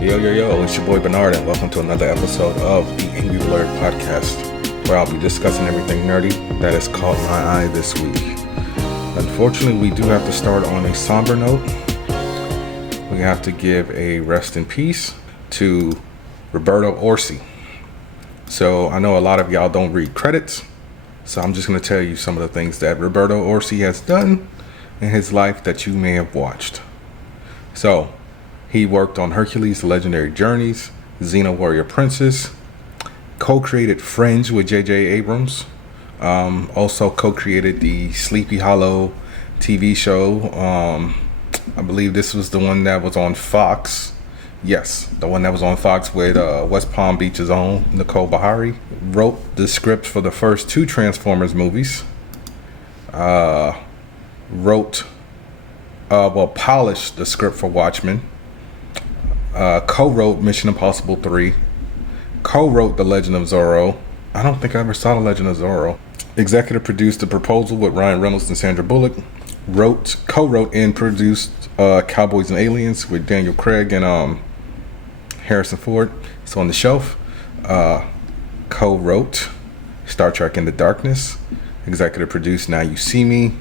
Yo, it's your boy Burnard, and welcome to another episode of the Angry Blerd podcast, where I'll be discussing everything nerdy that has caught my eye this week. Unfortunately, we do have to start on a somber note. We have to give a rest in peace to Roberto Orci. So I know a lot of y'all don't read credits, so I'm just going to tell you some of the things that Roberto Orci has done in his life that you may have watched. So, he worked on Hercules, The Legendary Journeys, Xena Warrior Princess, co-created Fringe with J.J. Abrams, also co-created the Sleepy Hollow TV show. I believe this was the one that was on Fox. Yes, the one that was on Fox with West Palm Beach's own Nicole Bahari. Wrote the script for the first two Transformers movies. Polished the script for Watchmen. Co-wrote Mission Impossible 3, co-wrote The Legend of Zorro. I don't think I ever saw The Legend of Zorro. Executive produced The Proposal with Ryan Reynolds and Sandra Bullock. Co-wrote and produced Cowboys and Aliens with Daniel Craig and Harrison Ford. It's on the shelf. Co-wrote Star Trek Into Darkness. Executive produced Now You See Me.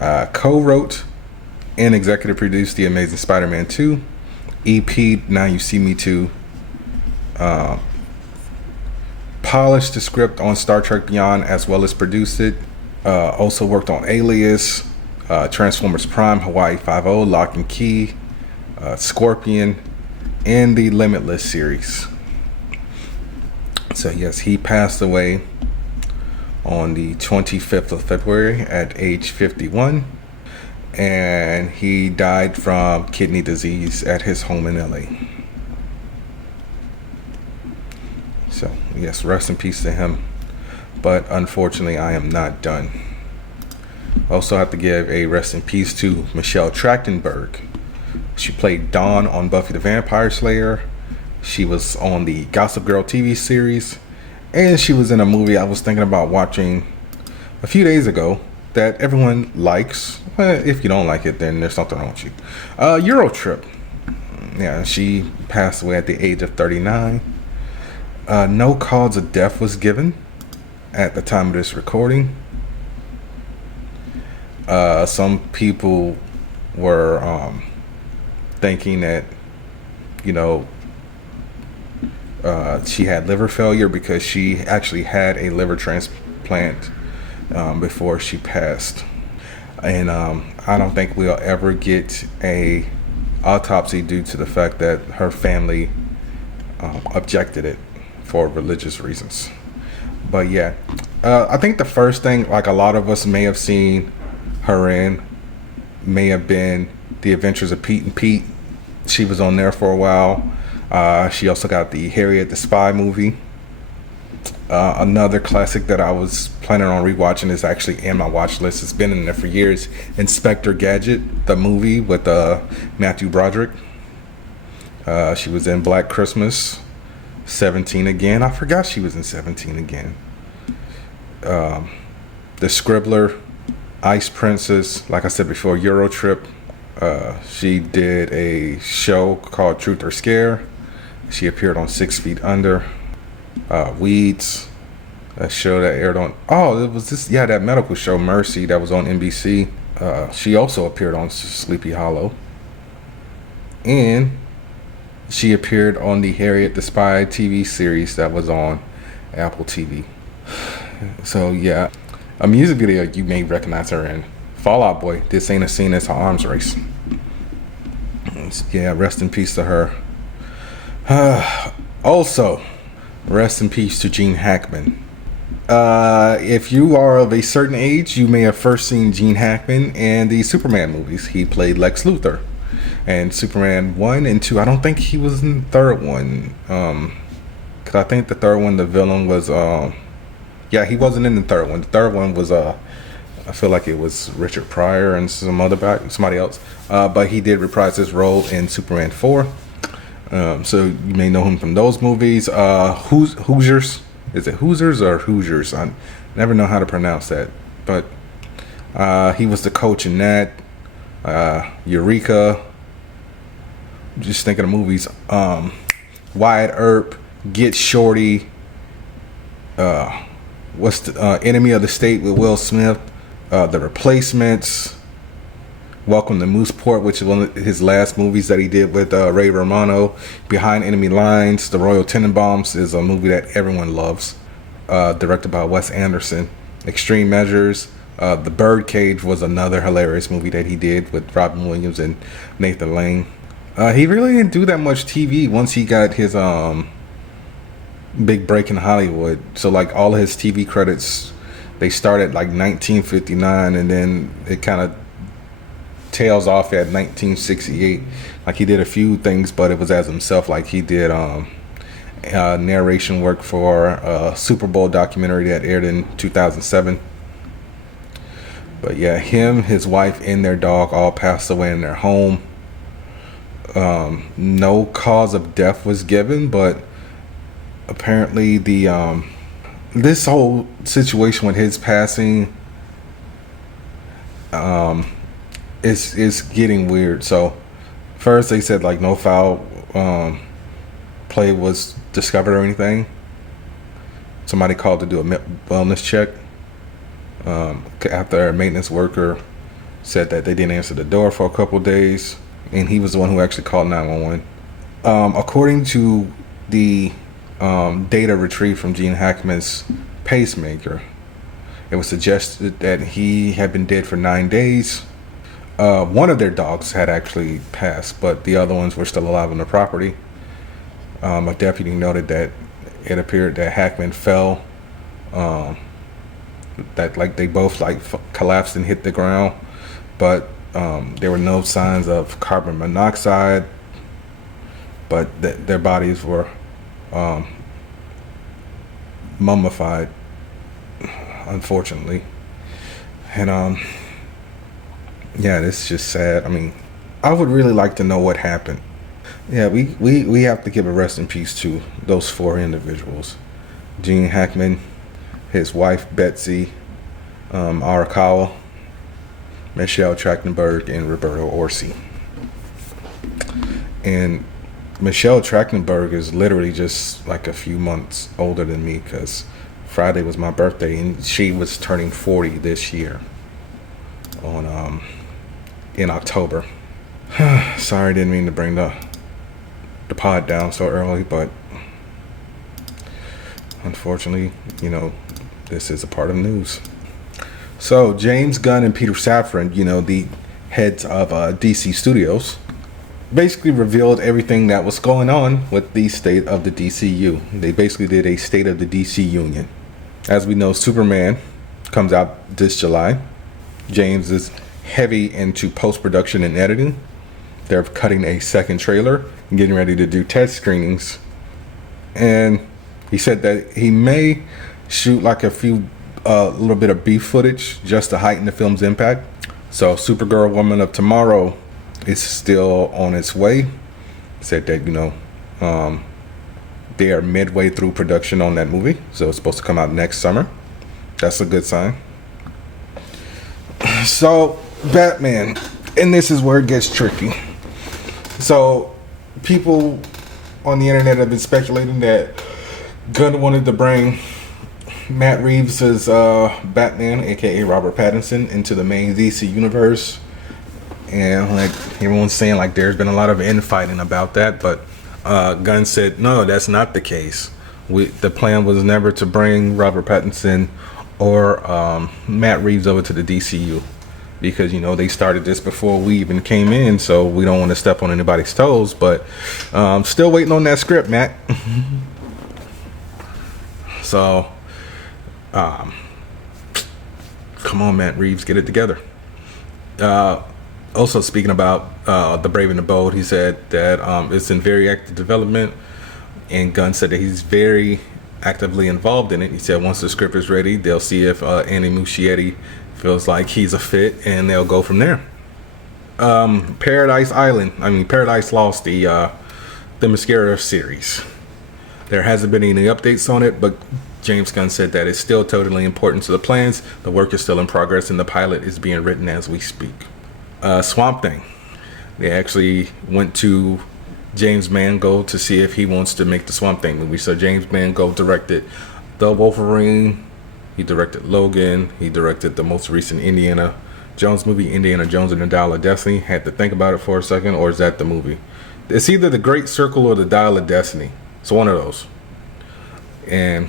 Co-wrote and executive produced The Amazing Spider-Man 2. EP Now You See Me 2. Polished the script on Star Trek Beyond as well as produced it. Also worked on Alias, Transformers Prime, Hawaii Five-0, Lock and Key, Scorpion, and the Limitless series. So yes, he passed away on the 25th of February at age 51. And he died from kidney disease at his home in LA. So, yes, rest in peace to him. But unfortunately, I am not done. Also have to give a rest in peace to Michelle Trachtenberg. She played Dawn on Buffy the Vampire Slayer. She was on the Gossip Girl TV series. And she was in a movie I was thinking about watching a few days ago that everyone likes. If you don't like it, then there's something wrong with you. Euro Trip. Yeah, she passed away at the age of 39. No cause of death was given at the time of this recording. Some people were thinking that, she had liver failure because she actually had a liver transplant before she passed. And I don't think we'll ever get a autopsy due to the fact that her family objected it for religious reasons. But yeah, I think the first thing, like a lot of us may have seen her in, may have been The Adventures of Pete and Pete. She was on there for a while. She also got the Harriet the Spy movie. Another classic that I was planning on rewatching is actually in my watch list. It's been in there for years. Inspector Gadget, the movie with Matthew Broderick. She was in Black Christmas, 17 Again. I forgot she was in 17 Again. The Scribbler, Ice Princess, like I said before, Euro Trip. She did a show called Truth or Scare. She appeared on 6 Feet Under. Weeds, a show that aired on that medical show Mercy that was on NBC. She also appeared on Sleepy Hollow, and she appeared on the Harriet the Spy TV series that was on Apple TV. So yeah, a music video you may recognize her in, Fall Out Boy, This Ain't a Scene, It's an Arms Race. Yeah, rest in peace to her. Also, rest in peace to Gene Hackman. If you are of a certain age, you may have first seen Gene Hackman in the Superman movies. He played Lex Luthor. And Superman 1 and 2, I don't think he was in the third one. Because I think the third one, the villain was... he wasn't in the third one. The third one was... I feel like it was Richard Pryor and somebody else. But he did reprise his role in Superman 4. So you may know him from those movies. Hoosiers. Is it Hoosiers or Hoosiers? I never know how to pronounce that. But he was the coach in that. Eureka. just thinking of movies. Wyatt Earp, Get Shorty. What's the Enemy of the State with Will Smith? The Replacements. Welcome to Mooseport, which is one of his last movies that he did with Ray Romano. Behind Enemy Lines, The Royal Tenenbaums is a movie that everyone loves. Directed by Wes Anderson. Extreme Measures. The Birdcage was another hilarious movie that he did with Robin Williams and Nathan Lane. He really didn't do that much TV once he got his big break in Hollywood. So like all of his TV credits, they start at like 1959, and then it kind of tails off at 1968. Like he did a few things, but it was as himself. Like he did narration work for a Super Bowl documentary that aired in 2007. But yeah, him, his wife, and their dog all passed away in their home. No cause of death was given, but apparently the this whole situation with his passing is getting weird. So first they said like no foul play was discovered or anything. Somebody called to do a wellness check after a maintenance worker said that they didn't answer the door for a couple days, and he was the one who actually called 911. According to the data retrieved from Gene Hackman's pacemaker, it was suggested that he had been dead for 9 days. One of their dogs had actually passed, but the other ones were still alive on the property. A deputy noted that it appeared that Hackman fell, that like they both like collapsed and hit the ground, but there were no signs of carbon monoxide, but their bodies were mummified, unfortunately. And yeah, this is just sad. I mean, I would really like to know what happened. Yeah, we have to give a rest in peace to those 4 individuals: Gene Hackman, his wife Betsy Arakawa, Michelle Trachtenberg, and Roberto Orsi. And Michelle Trachtenberg is literally just like a few months older than me, because Friday was my birthday and she was turning 40 this year on in October. Sorry, didn't mean to bring the pod down so early, but unfortunately, you know, this is a part of news. So James Gunn and Peter Safran, you know, the heads of DC Studios, basically revealed everything that was going on with the state of the DCU. They basically did a State of the DC Union. As we know, Superman comes out this July. James is heavy into post-production and editing. They're cutting a second trailer and getting ready to do test screenings. And he said that he may shoot like a little bit of beef footage just to heighten the film's impact. So Supergirl Woman of Tomorrow is still on its way. Said that, you know, they are midway through production on that movie, so it's supposed to come out next summer. That's a good sign. So Batman, and this is where it gets tricky. So people on the internet have been speculating that Gunn wanted to bring Matt Reeves' Batman, aka Robert Pattinson, into the main DC universe. And like everyone's saying, like there's been a lot of infighting about that, but Gunn said no, that's not the case. The plan was never to bring Robert Pattinson or Matt Reeves over to the DCU, because, you know, they started this before we even came in, so we don't want to step on anybody's toes. But still waiting on that script, Matt. So come on, Matt Reeves, get it together. Also speaking about The Brave and the Bold, he said that it's in very active development, and Gunn said that he's very actively involved in it. He said once the script is ready, they'll see if Andy Muschietti feels like he's a fit, and they'll go from there. Paradise Lost, the Mascara series. There hasn't been any updates on it, but James Gunn said that it's still totally important to the plans. The work is still in progress, and the pilot is being written as we speak. Swamp Thing. They actually went to James Mangold to see if he wants to make the Swamp Thing movie. So James Mangold directed The Wolverine. He directed Logan. He directed the most recent Indiana Jones movie, Indiana Jones and the Dial of Destiny. Had to think about it for a second, or is that the movie? It's either The Great Circle or the Dial of Destiny. It's one of those. And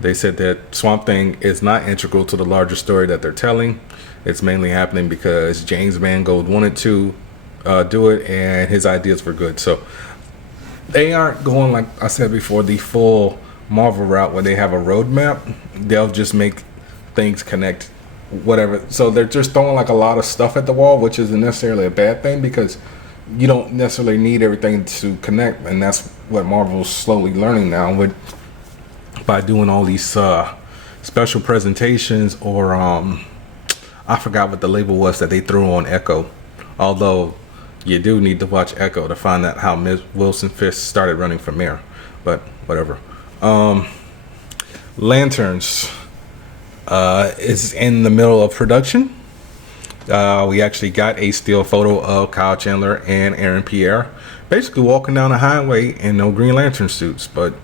they said that Swamp Thing is not integral to the larger story that they're telling. It's mainly happening because James Mangold wanted to do it, and his ideas were good. So they aren't going, like I said before, the full Marvel route where they have a roadmap. They'll just make things connect, whatever. So they're just throwing like a lot of stuff at the wall, which isn't necessarily a bad thing because you don't necessarily need everything to connect, and that's what Marvel's slowly learning now by doing all these special presentations, or I forgot what the label was that they threw on Echo. Although you do need to watch Echo to find out how Wilson Fisk started running for mayor, but whatever. Lanterns is in the middle of production. We actually got a still photo of Kyle Chandler and Aaron Pierre basically walking down the highway in no Green Lantern suits, but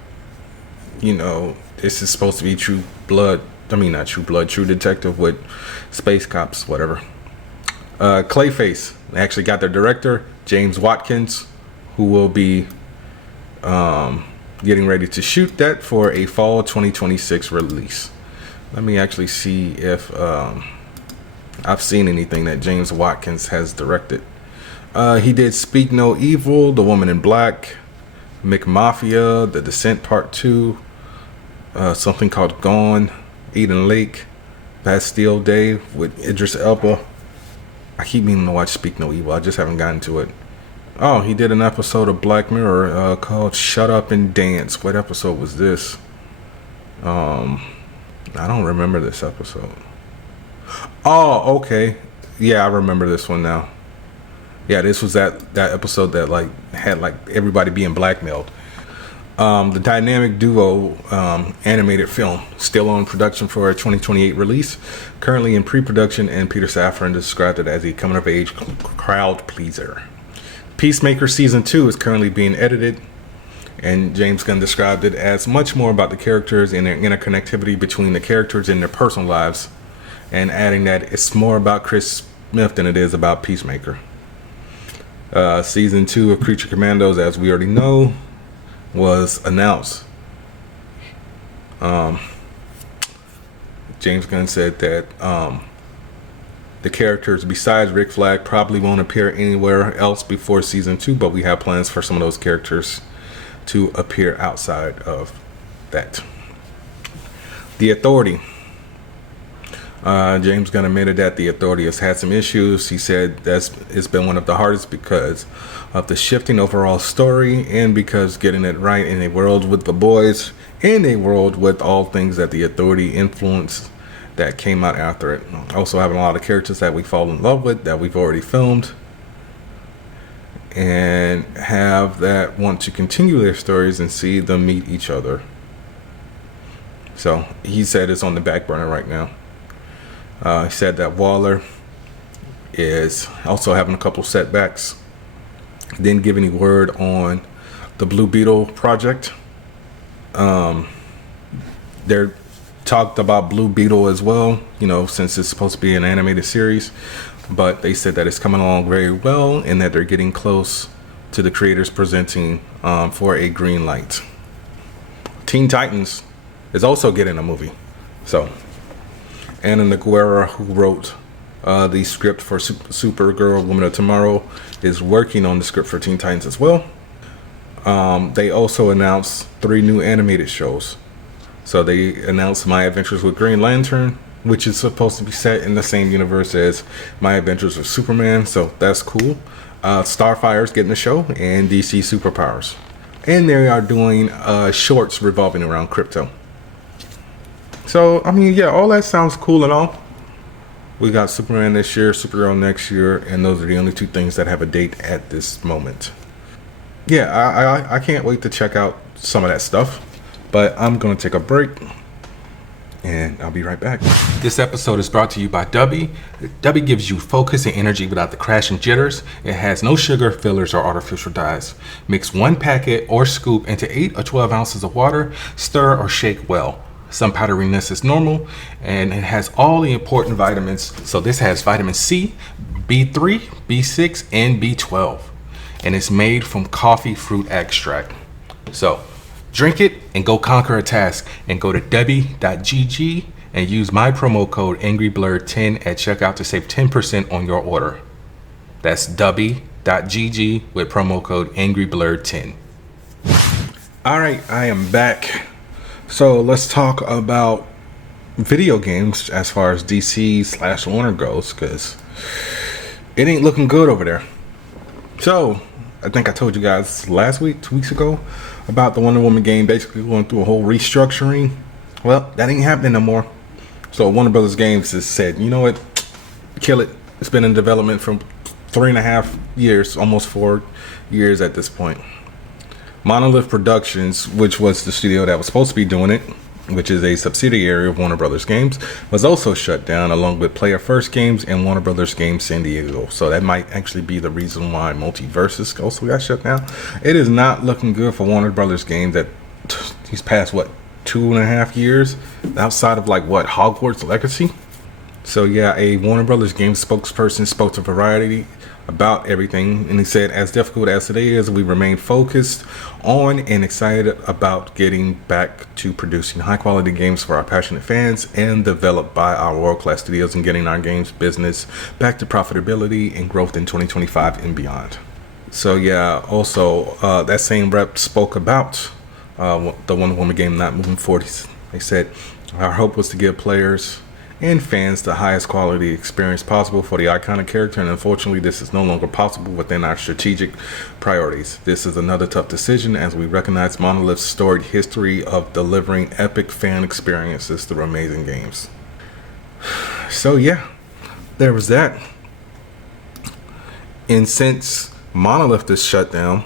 you know, this is supposed to be True Detective with space cops, whatever. Clayface, they actually got their director, James Watkins, who will be getting ready to shoot that for a fall 2026 release. Let me actually see if I've seen anything that James Watkins has directed. He did Speak No Evil, The Woman in Black, McMafia, The Descent Part 2, something called Gone, Eden Lake, Bastille Day with Idris Elba. I keep meaning to watch Speak No Evil. I just haven't gotten to it. Oh, he did an episode of Black Mirror called Shut Up and Dance. What episode was this? I don't remember this episode. Oh, okay. Yeah, I remember this one now. Yeah, this was that episode that like had like everybody being blackmailed. The dynamic duo animated film still on production for a 2028 release, currently in pre-production, and Peter Safran described it as a coming-of-age crowd pleaser. Peacemaker Season 2 is currently being edited, and James Gunn described it as much more about the characters and their interconnectivity between the characters and their personal lives, and adding that it's more about Chris Smith than it is about Peacemaker. Season 2 of Creature Commandos, as we already know, was announced. James Gunn said that the characters besides Rick Flag probably won't appear anywhere else before Season 2, but we have plans for some of those characters to appear outside of that. The Authority. James Gunn admitted that The Authority has had some issues. He said it's been one of the hardest because of the shifting overall story, and because getting it right in a world with the boys, in a world with all things that The Authority influenced that came out after it. Also having a lot of characters that we fall in love with, that we've already filmed, and have that want to continue their stories and see them meet each other. So he said it's on the back burner right now. He said that Waller is also having a couple setbacks. Didn't give any word on the Blue Beetle project. They're talked about Blue Beetle as well, you know, since it's supposed to be an animated series. But they said that it's coming along very well, and that they're getting close to the creators presenting for a green light. Teen Titans is also getting a movie. So Anna Noguera, who wrote the script for Supergirl, Woman of Tomorrow, is working on the script for Teen Titans as well. They also announced 3 new animated shows. So they announced My Adventures with Green Lantern, which is supposed to be set in the same universe as My Adventures with Superman, so that's cool. Starfire's getting a show, and DC Superpowers. And they are doing shorts revolving around crypto. So, I mean, yeah, all that sounds cool and all. We got Superman this year, Supergirl next year, and those are the only 2 things that have a date at this moment. Yeah, I can't wait to check out some of that stuff. But I'm going to take a break, and I'll be right back. This episode is brought to you by Dubby. Dubby gives you focus and energy without the crash and jitters. It has no sugar, fillers, or artificial dyes. Mix 1 packet or scoop into 8 or 12 ounces of water. Stir or shake well. Some powderiness is normal, and it has all the important vitamins. So this has vitamin C, B3, B6, and B12. And it's made from coffee fruit extract. So drink it and go conquer a task, and go to Debbie.gg and use my promo code AngryBlerd10 at checkout to save 10% on your order. That's Debbie.gg with promo code AngryBlerd10. All right, I am back. So let's talk about video games as far as DC/Warner goes, because it ain't looking good over there. So I think I told you guys last week, 2 weeks ago, about the Wonder Woman game basically going through a whole restructuring. Well, that ain't happening no more. So Warner Brothers Games has said, you know what, kill it. It's been in development for 3.5 years, almost 4 years at this point. Monolith Productions, which was the studio that was supposed to be doing it, which is a subsidiary of Warner Brothers Games, was also shut down, along with Player First Games and Warner Brothers Games San Diego. So that might actually be the reason why Multiversus also got shut down. It is not looking good for Warner Brothers Games that he's past, 2.5 years outside of Hogwarts Legacy. So yeah, a Warner Brothers Games spokesperson spoke to Variety about everything, and he said, as difficult as it is, we remain focused on and excited about getting back to producing high quality games for our passionate fans and developed by our world-class studios, and getting our games business back to profitability and growth in 2025 and beyond. So yeah, also that same rep spoke about the Wonder Woman game not moving forward. They said, our hope was to give players and fans the highest quality experience possible for the iconic character, and unfortunately this is no longer possible within our strategic priorities. This is another tough decision as we recognize Monolith's storied history of delivering epic fan experiences through amazing games. So yeah, there was that. And since Monolith is shut down,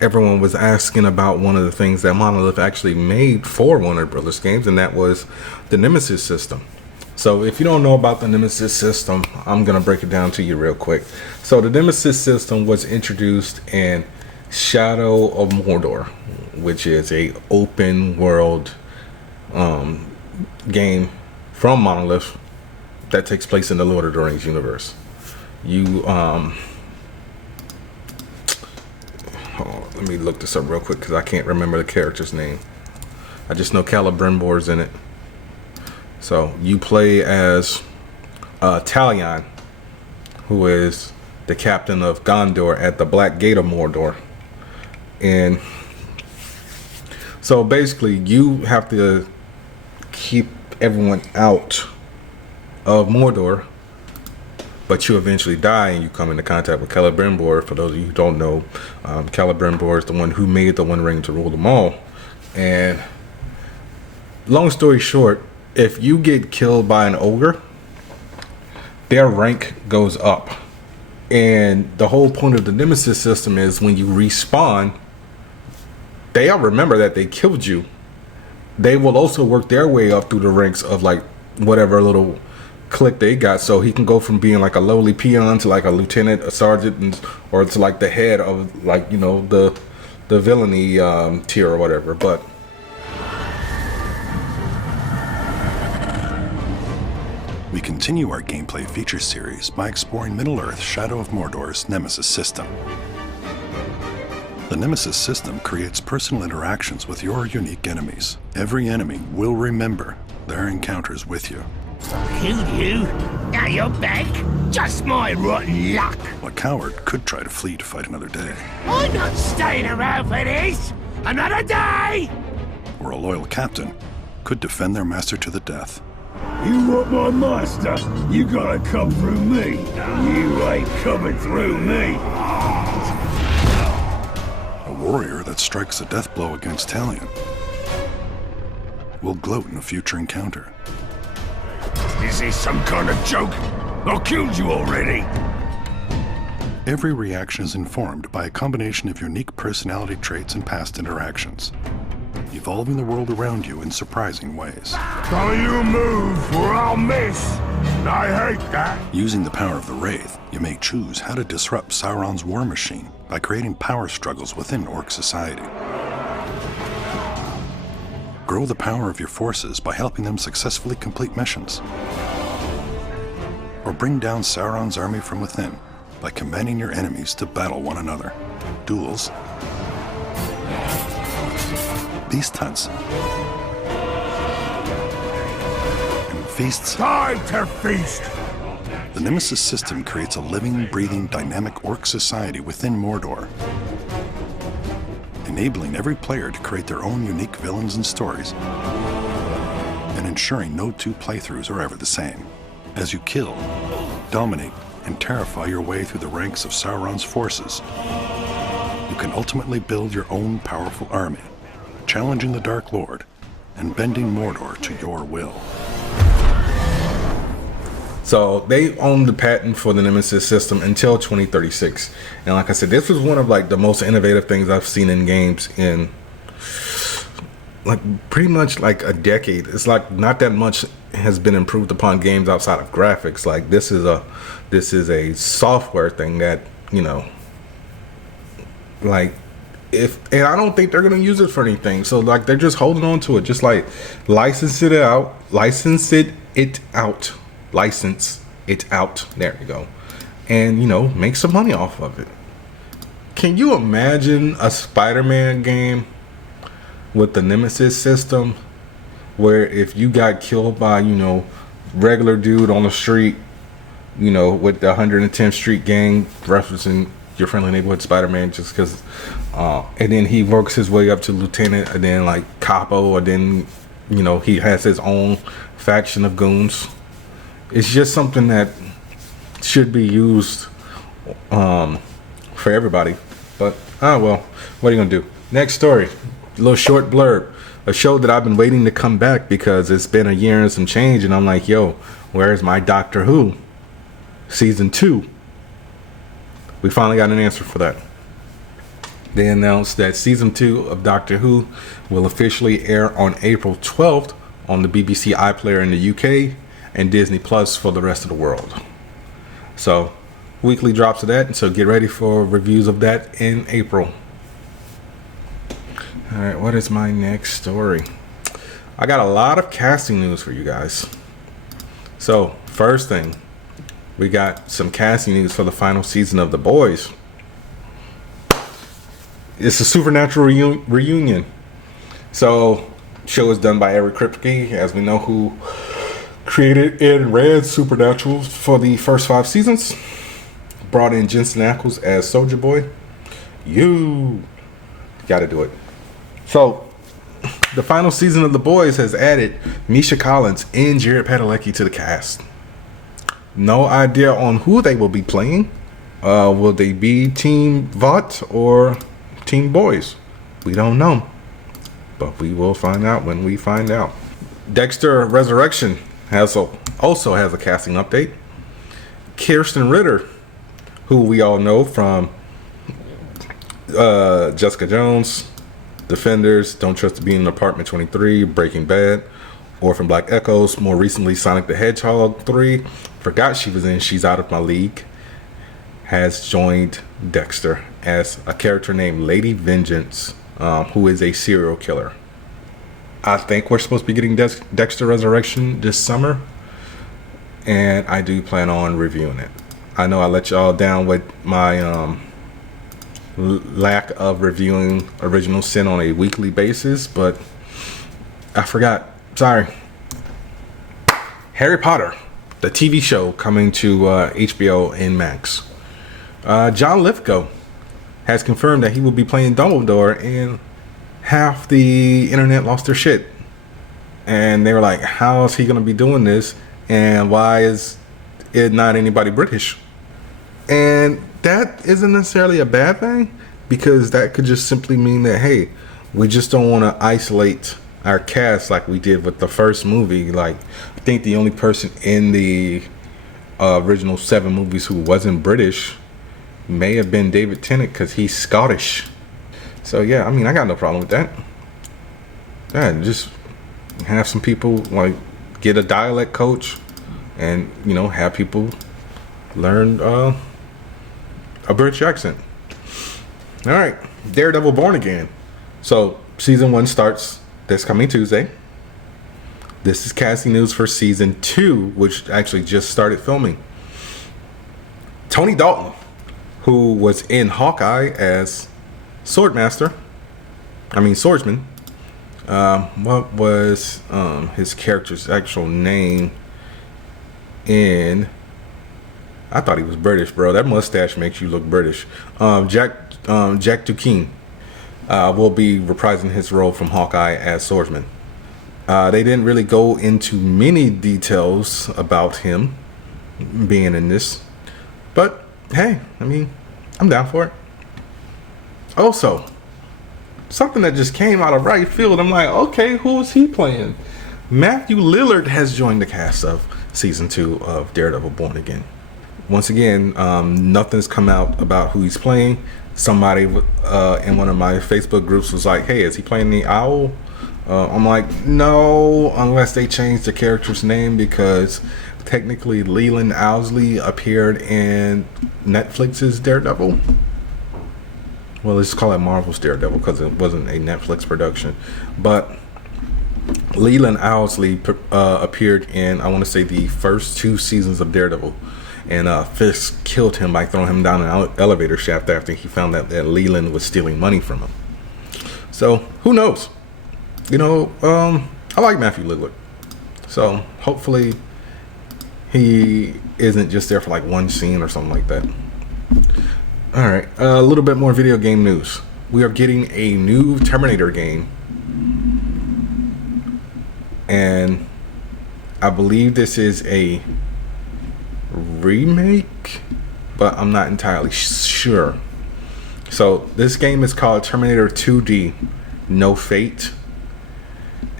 everyone was asking about one of the things that Monolith actually made for Warner Brothers Games, and that was the Nemesis system. So if you don't know about the Nemesis system, I'm going to break it down to you real quick. So the Nemesis system was introduced in Shadow of Mordor, which is a open world game from Monolith that takes place in the Lord of the Rings universe. Let me look this up real quick because I can't remember the character's name. I just know Celebrimbor's in it. So you play as Talion, who is the captain of Gondor at the Black Gate of Mordor. And so basically you have to keep everyone out of Mordor, but you eventually die and you come into contact with Celebrimbor. For those of you who don't know, Celebrimbor is the one who made the One Ring to rule them all. And long story short, if you get killed by an ogre, their rank goes up. And the whole point of the Nemesis system is when you respawn, they'll remember that they killed you. They will also work their way up through the ranks of whatever little click they got, so he can go from being a lowly peon to a lieutenant, a sergeant, or to the head of the villainy tier or whatever. But we continue our gameplay feature series by exploring Middle-earth Shadow of Mordor's Nemesis system. The Nemesis system creates personal interactions with your unique enemies. Every enemy will remember their encounters with you. Killed you? Now you're back? Just my rotten luck. A coward could try to flee to fight another day. I'm not staying around for this. Another day! Or a loyal captain could defend their master to the death. You want my master? You gotta come through me. You ain't coming through me. A warrior that strikes a death blow against Talion will gloat in a future encounter. Is this some kind of joke? I killed you already. Every reaction is informed by a combination of unique personality traits and past interactions. evolving the world around you in surprising ways. Don't you move or I'll miss. I hate that. Using the power of the Wraith, you may choose how to disrupt Sauron's war machine by creating power struggles within Orc society. Grow the power of your forces by helping them successfully complete missions. Or bring down Sauron's army from within by commanding your enemies to battle one another. Duels, beast hunts, and feasts. Time to feast. The Nemesis system creates a living, breathing, dynamic Orc society within Mordor, enabling every player to create their own unique villains and stories, and ensuring no two playthroughs are ever the same. As you kill, dominate, and terrify your way through the ranks of Sauron's forces, you can ultimately build your own powerful army, challenging the Dark Lord and bending Mordor to your will. So they own the patent for the Nemesis system until 2036. And like I said, this was one of like the most innovative things I've seen in games in like pretty much like a decade. It's like not that much has been improved upon games outside of graphics. Like this is a software thing that, you know, like and I don't think they're gonna use it for anything. So like they're just holding on to it, just like license it out. There you go. And you know, make some money off of it. Can you imagine a Spider-Man game with the Nemesis system where if you got killed by, you know, regular dude on the street, you know, with the 110th Street gang, referencing your friendly neighborhood Spider-Man, just because and then he works his way up to lieutenant, and then like capo, and then, you know, he has his own faction of goons. It's just something that should be used for everybody. But well, what are you gonna do? Next story, a little short blurb. A show that I've been waiting to come back because it's been a year and some change, and I'm like, yo, where's my Doctor Who season 2? We finally got an answer for that. They announced that season 2 of Doctor Who will officially air on April 12th on the BBC iPlayer in the UK and Disney Plus for the rest of the world. So weekly drops of that, so get ready for reviews of that in April. All right, what is my next story? I got a lot of casting news for you guys. So first thing, we got some casting news for the final season of The Boys. It's a supernatural reunion. So show is done by Eric Kripke, as we know, who created and ran Supernatural for the first 5 seasons. Brought in Jensen Ackles as Soldier Boy. You gotta do it. So the final season of The Boys has added Misha Collins and Jared Padalecki to the cast. No idea on who they will be playing. Will they be Team Vought or Team Boys? We don't know, but we will find out when we find out. Dexter Resurrection also has a casting update. Kirsten Ritter, who we all know from Jessica Jones, Defenders, Don't Trust to Be in Apartment 23, Breaking Bad, Orphan Black Echoes, more recently Sonic the Hedgehog 3, forgot she was in She's Out of My League, has joined Dexter as a character named Lady Vengeance, who is a serial killer. I think we're supposed to be getting Dexter Resurrection this summer, and I do plan on reviewing it. I know I let y'all down with my lack of reviewing Original Sin on a weekly basis, but I forgot. Sorry. Harry Potter, the TV show, coming to HBO and Max. John Lithgow has confirmed that he will be playing Dumbledore, and half the internet lost their shit. And they were like, how is he going to be doing this? And why is it not anybody British? And that isn't necessarily a bad thing, because that could just simply mean that, hey, we just don't want to isolate our cast like we did with the first movie. Like, I think the only person in the original 7 movies who wasn't British may have been David Tennant, because he's Scottish. So yeah, I mean, I got no problem with that. Yeah, just have some people like get a dialect coach, and have people learn a British accent. All right, Daredevil Born Again. So season 1 starts this coming Tuesday. This is casting news for season 2, which actually just started filming. Tony Dalton, who was in Hawkeye as swordsman. What was his character's actual name in... I thought he was British, bro. That mustache makes you look British. Jack Duquesne will be reprising his role from Hawkeye as swordsman. They didn't really go into many details about him being in this. But, hey, I'm down for it. Also, something that just came out of right field. I'm like, okay, who is he playing? Matthew Lillard has joined the cast of season 2 of Daredevil Born Again. Once again, nothing's come out about who he's playing. Somebody in one of my Facebook groups was like, hey, is he playing the Owl? I'm like, no, unless they change the character's name, because technically Leland Owsley appeared in Netflix's Daredevil. Well, let's call it Marvel's Daredevil because it wasn't a Netflix production. But Leland Owsley appeared in, I want to say, the first 2 seasons of Daredevil. And Fisk killed him by throwing him down an elevator shaft after he found out that Leland was stealing money from him. So, who knows? I like Matthew Lillard. So, hopefully he isn't just there for like one scene or something like that. Alright, a little bit more video game news. We are getting a new Terminator game. And I believe this is a remake, but I'm not entirely sure. So this game is called Terminator 2D No Fate,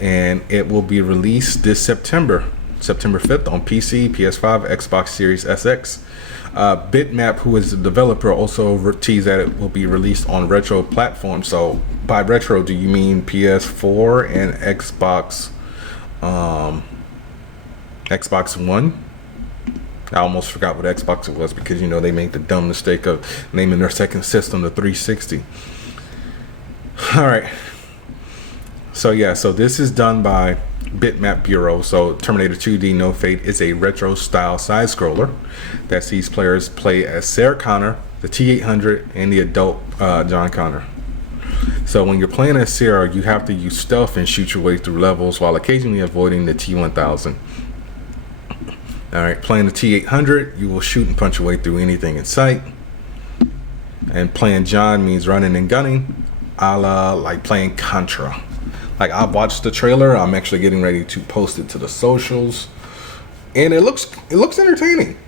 and it will be released this September 5th on PC, PS5, Xbox Series SX. Bitmap, who is the developer, also teased that it will be released on retro platforms. So by retro, do you mean PS4 and Xbox One? I almost forgot what Xbox it was because they made the dumb mistake of naming their second system the 360. All right. So this is done by Bitmap Bureau. So Terminator 2D No Fate is a retro style side scroller that sees players play as Sarah Connor, the T-800, and the adult John Connor. So when you're playing as Sarah, you have to use stealth and shoot your way through levels while occasionally avoiding the T-1000. Alright, playing the T-800, you will shoot and punch your way through anything in sight. And playing John means running and gunning, a la like playing Contra. Like, I watched the trailer, I'm actually getting ready to post it to the socials. And it looks entertaining.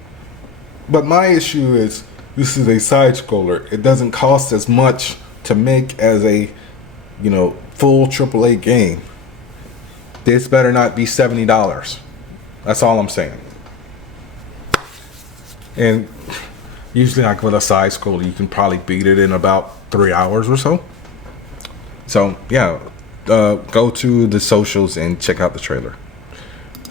But my issue is, this is a side scroller. It doesn't cost as much to make as a, full AAA game. This better not be $70. That's all I'm saying. And usually, like with a side scroller, you can probably beat it in about 3 hours or so. So yeah, go to the socials and check out the trailer.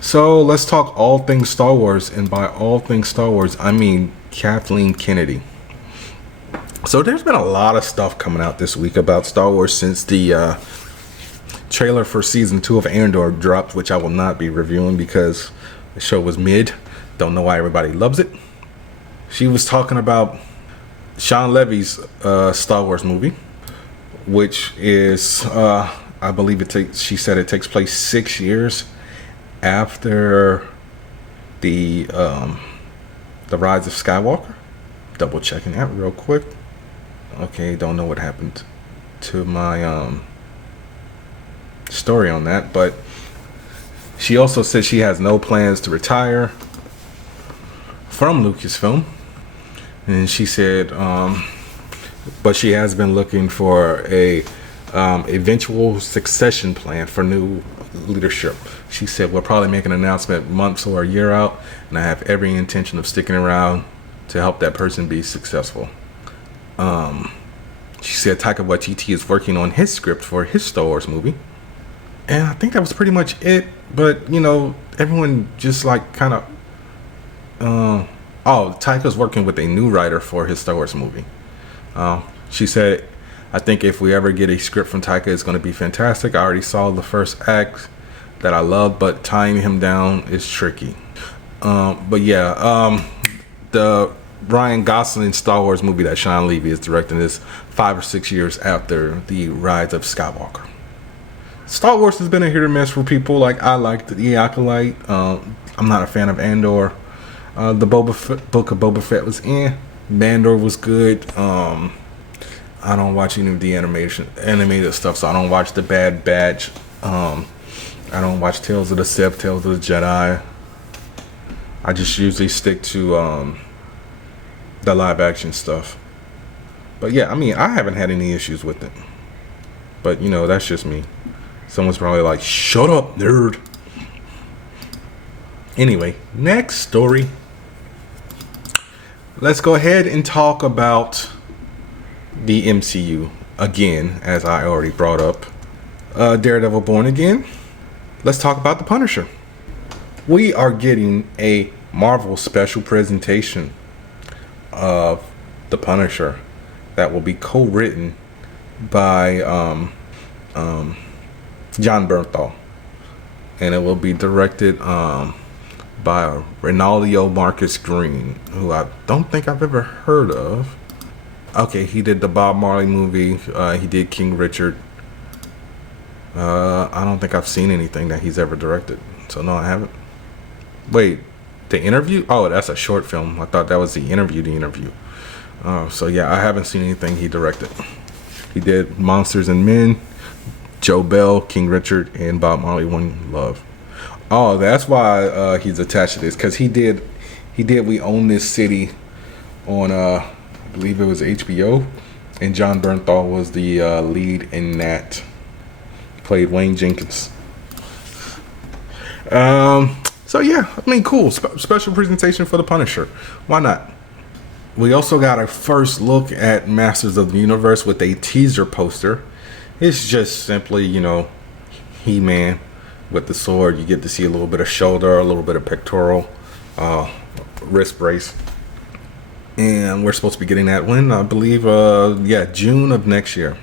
So let's talk all things Star Wars, and by all things Star Wars, I mean Kathleen Kennedy. So there's been a lot of stuff coming out this week about Star Wars since the trailer for season 2 of Andor dropped, which I will not be reviewing because the show was mid. Don't know why everybody loves it. She was talking about Sean Levy's Star Wars movie, which is, I believe she said it takes place 6 years after the Rise of Skywalker. Double checking that real quick. Okay, don't know what happened to my story on that, but she also said she has no plans to retire from Lucasfilm. And she said, but she has been looking for a eventual succession plan for new leadership. She said, we'll probably make an announcement months or a year out, and I have every intention of sticking around to help that person be successful. She said Taika Waititi is working on his script for his Star Wars movie. And I think that was pretty much it. But you know, everyone just like kind of. Oh, Taika's working with a new writer for his Star Wars movie. She said, "I think if we ever get a script from Taika, it's going to be fantastic. I already saw the first act that I loved, but tying him down is tricky." But yeah, the Ryan Gosling Star Wars movie that Sean Levy is directing is 5 or 6 years after the Rise of Skywalker. Star Wars has been a hit or miss for people. Like, I liked The Acolyte. I'm not a fan of Andor. The Book of Boba Fett was Mandor was good. I don't watch any of the animated stuff, so I don't watch The Bad Batch. I don't watch Tales of the Sith, Tales of the Jedi. I just usually stick to the live action stuff. But yeah, I mean, I haven't had any issues with it. But you know, that's just me. Someone's probably like, "Shut up, nerd." Anyway, next story. Let's go ahead and talk about the MCU again, as I already brought up. Daredevil Born Again. Let's talk about The Punisher. We are getting a Marvel special presentation of The Punisher that will be co-written by John Bernthal, and it will be directed by Ronaldo Marcus Green, who I don't think I've ever heard of. Okay, he did the Bob Marley movie. He did King Richard. I don't think I've seen anything that he's ever directed, so no, I haven't. Wait, The Interview? Oh, that's a short film. I thought that was The Interview. So yeah, I haven't seen anything he directed. He did Monsters and Men, Joe Bell, King Richard, and Bob Marley One Love. Oh, that's why he's attached to this, because he did We Own This City on I believe it was HBO, and John Bernthal was the lead in that. Played Wayne Jenkins. So yeah, I mean, cool. Special presentation for The Punisher. Why not? We also got a first look at Masters of the Universe with a teaser poster. It's just simply, you know, He-Man with the sword. You get to see a little bit of shoulder, a little bit of pectoral, wrist brace. And we're supposed to be getting that when, I believe, June of next year.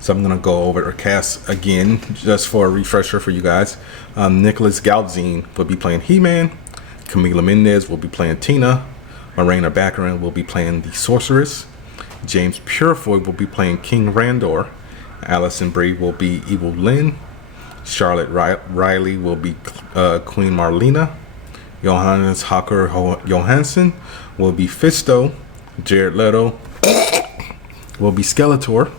So I'm going to go over the cast again, just for a refresher for you guys. Nicholas Galtzine will be playing He-Man. Camila Mendez will be playing Tina. Morena Baccarin will be playing the Sorceress. James Purefoy will be playing King Randor. Allison Brie will be Evil Lynn. Charlotte Riley will be Queen Marlena. Johannes Hacker Johansson will be Fisto. Jared Leto will be Skeletor.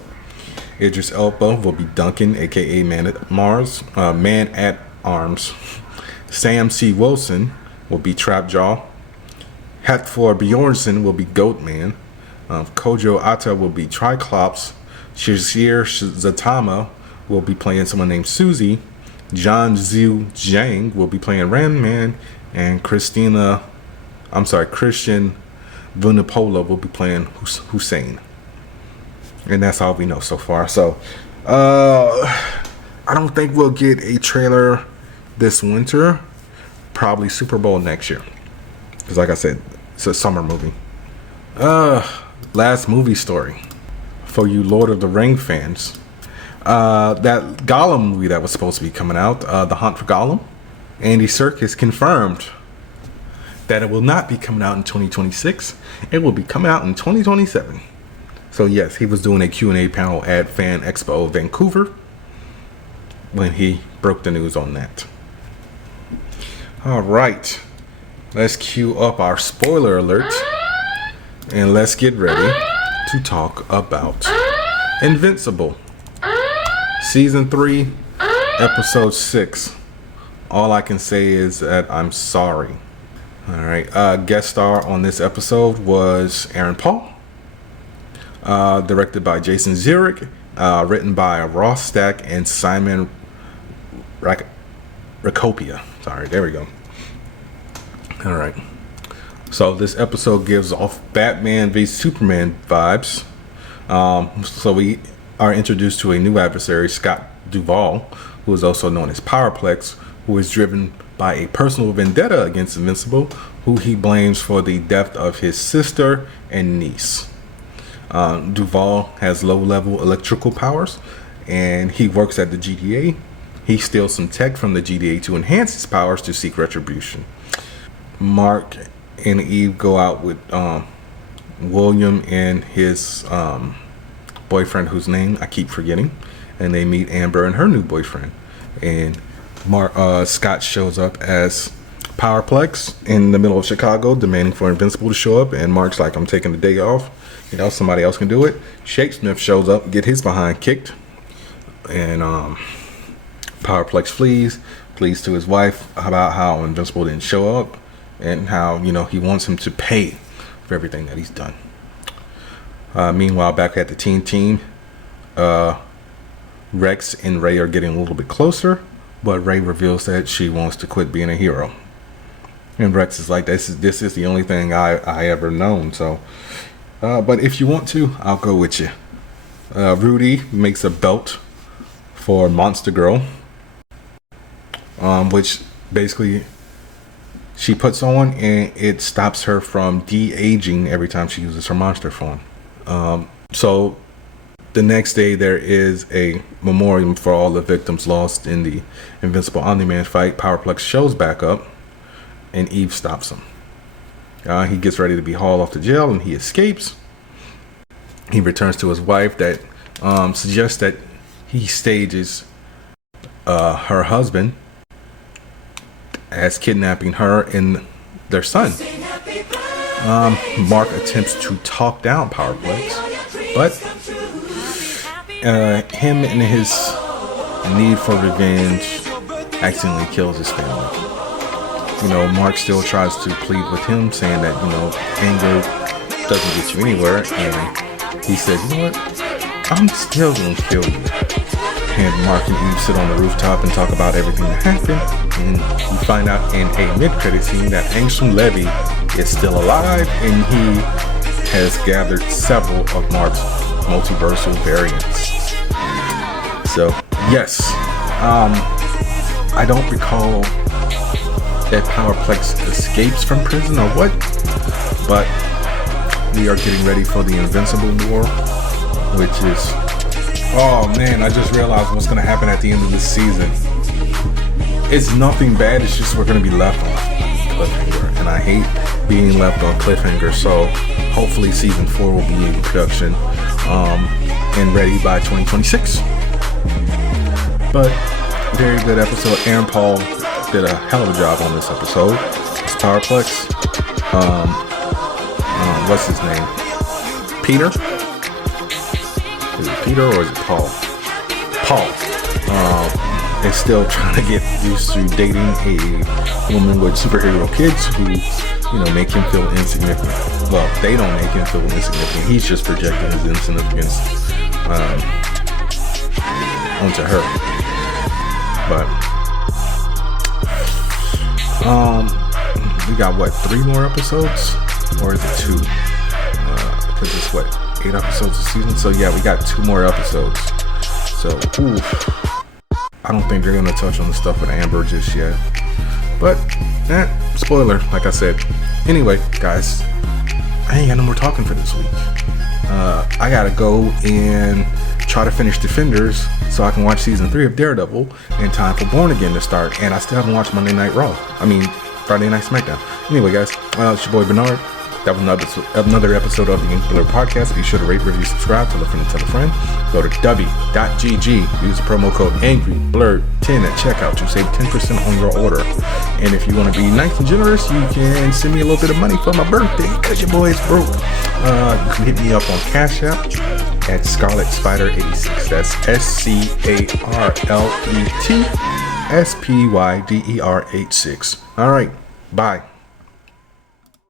Idris Elba will be Duncan, aka Man at Arms. Sam C. Wilson will be Trapjaw. Hafthor Bjornsson will be Goatman. Kojo Atta will be Triclops. Shazir Zatama will be playing someone named Susie. John Zhu Zhang will be playing Randman. And Christian Vunipola will be playing Hussein. And that's all we know so far. So, I don't think we'll get a trailer this winter. Probably Super Bowl next year. Because like I said, it's a summer movie. Last movie story. For you Lord of the Ring fans. That Gollum movie that was supposed to be coming out. The Hunt for Gollum. Andy Serkis confirmed that it will not be coming out in 2026. It will be coming out in 2027. So yes, he was doing a Q&A panel at Fan Expo Vancouver when he broke the news on that. All right, let's cue up our spoiler alert and let's get ready to talk about Invincible, Season 3, Episode 6. All I can say is that I'm sorry. All right, guest star on this episode was Aaron Paul. Directed by Jason Zurich, written by Ross Stack and Simon Racopia. Sorry, there we go. All right. So this episode gives off Batman v Superman vibes. So we are introduced to a new adversary, Scott Duvall, who is also known as Powerplex, who is driven by a personal vendetta against Invincible, who he blames for the death of his sister and niece. Duvall has low-level electrical powers, and he works at the GTA. He steals some tech from the GTA to enhance his powers to seek retribution. Mark and Eve go out with William and his boyfriend, whose name I keep forgetting, and they meet Amber and her new boyfriend. And Scott shows up as Powerplex in the middle of Chicago, demanding for Invincible to show up, and Mark's like, I'm taking the day off. You know, somebody else can do it. Shakesmith shows up, get his behind kicked, and Powerplex flees to his wife about how Invincible didn't show up and how, you know, he wants him to pay for everything that he's done. Meanwhile, back at the teen team, Rex and Ray are getting a little bit closer, but Ray reveals that she wants to quit being a hero. And Rex is like, this is the only thing I ever known, so but if you want to, I'll go with you. Rudy makes a belt for Monster Girl, which basically she puts on, and it stops her from de-aging every time she uses her monster form. So the next day there is a memorial for all the victims lost in the Invincible Omni-Man fight. Powerplex shows back up, and Eve stops him. He gets ready to be hauled off to jail, and he escapes. He returns to his wife that suggests that he stages her husband as kidnapping her and their son. Mark attempts to talk down Powerplex, but him and his need for revenge accidentally kills his family. You know, Mark still tries to plead with him, saying that, you know, anger doesn't get you anywhere, and he said, you know what, I'm still gonna kill you. And Mark and Eve sit on the rooftop and talk about everything that happened, and we find out in a mid-credit scene that Angstrom Levy is still alive, and he has gathered several of Mark's multiversal variants. So yes, I don't recall that Powerplex escapes from prison or what, but we are getting ready for the Invincible War, which is, oh man, I just realized what's going to happen at the end of this season. It's nothing bad, it's just we're going to be left on cliffhanger, and I hate being left on cliffhanger, so hopefully season 4 will be in production and ready by 2026. But very good episode. Aaron Paul did a hell of a job on this episode. It's Powerplex. What's his name? Peter? Is it Peter or is it Paul? Paul. Is still trying to get used to dating a woman with superhero kids who, you know, make him feel insignificant. Well, they don't make him feel insignificant. He's just projecting his insignificance onto her. But we got what, 3 more episodes, or is it 2? Because it's what, 8 episodes a season. So yeah, we got 2 more episodes. So I don't think they're gonna touch on the stuff with Amber just yet. But spoiler, like I said. Anyway, guys, I ain't got no more talking for this week. I gotta go and try to finish Defenders so I can watch season 3 of Daredevil in time for Born Again to start. And I still haven't watched Friday Night SmackDown. Anyway, guys, it's your boy Bernard. That was another episode of the Angry Blerd podcast. Be sure to rate, review, subscribe, tell a friend, and tell a friend. Go to w.gg. Use the promo code AngryBlerd10 at checkout to save 10% on your order. And if you want to be nice and generous, you can send me a little bit of money for my birthday, because your boy is broke. You can hit me up on Cash App at Scarlet Spider 86. That's SCARLET SPYDER 86. All right, bye.